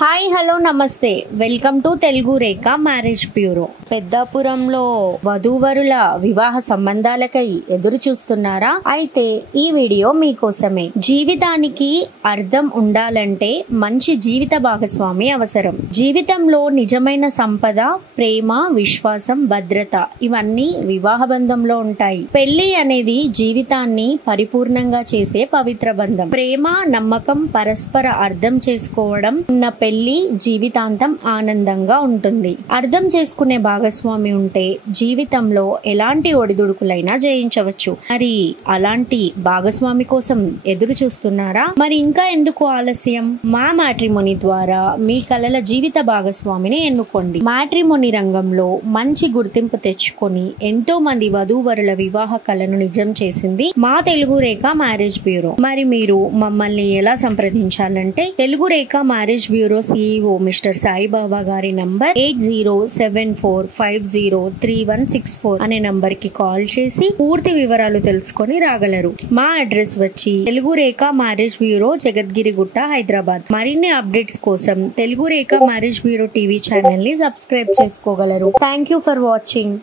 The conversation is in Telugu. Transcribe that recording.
హాయ్ హలో నమస్తే welcome to Telugu Rekha marriage bureau. పెద్దాపురంలో వధూవరుల వివాహ సంబంధాలకై ఎదురు చూస్తున్నారా? అయితే ఈ వీడియో మీకోసమే. జీవితానికి అర్థం ఉండాలంటే మంచి జీవిత భాగస్వామి అవసరం. జీవితంలో నిజమైన సంపద, ప్రేమ, విశ్వాసం, భద్రత ఇవన్నీ వివాహ బంధంలో ఉంటాయి. పెళ్లి అనేది జీవితాన్ని పరిపూర్ణంగా చేసే పవిత్ర బంధం. ప్రేమ, నమ్మకం, పరస్పర అర్థం చేసుకోవడం ఉన్న పెళ్లి జీవితాంతం ఆనందంగా ఉంటుంది. అర్థం చేసుకునే భాగస్వామి ఉంటే జీవితంలో ఎలాంటి ఒడిదుడుకులైనా జయించవచ్చు. మరి అలాంటి భాగస్వామి కోసం ఎదురు చూస్తున్నారా? మరి ఇంకా ఎందుకు ఆలస్యం? మా మ్యాట్రిమోనీ ద్వారా మీ కలల జీవిత భాగస్వామిని ఎన్నుకోండి. మ్యాట్రిమోనీ రంగంలో మంచి గుర్తింపు తెచ్చుకొని ఎంతో మంది వధూవరుల వివాహ కలను నిజం చేసింది మా తెలుగు రేఖ మ్యారేజ్ బ్యూరో. మరి మీరు మమ్మల్ని ఎలా సంప్రదించాలంటే Telugu Rekha marriage bureau CEO mister Saibaba గారి నంబర్ 8074503164 అనే నంబర్ కి కాల్ చేసి పూర్తి వివరాలు తెలుసుకొని రాగలరు. మా అడ్రస్ వచ్చి తెలుగు రేఖ మ్యారేజ్ బ్యూరో, జగద్గిరిగుట్ట, హైదరాబాద్. మరిన్ని అప్డేట్స్ కోసం Telugu Rekha marriage bureau TV channel ని సబ్స్క్రైబ్ చేసుకోగలరు. Thank you for watching.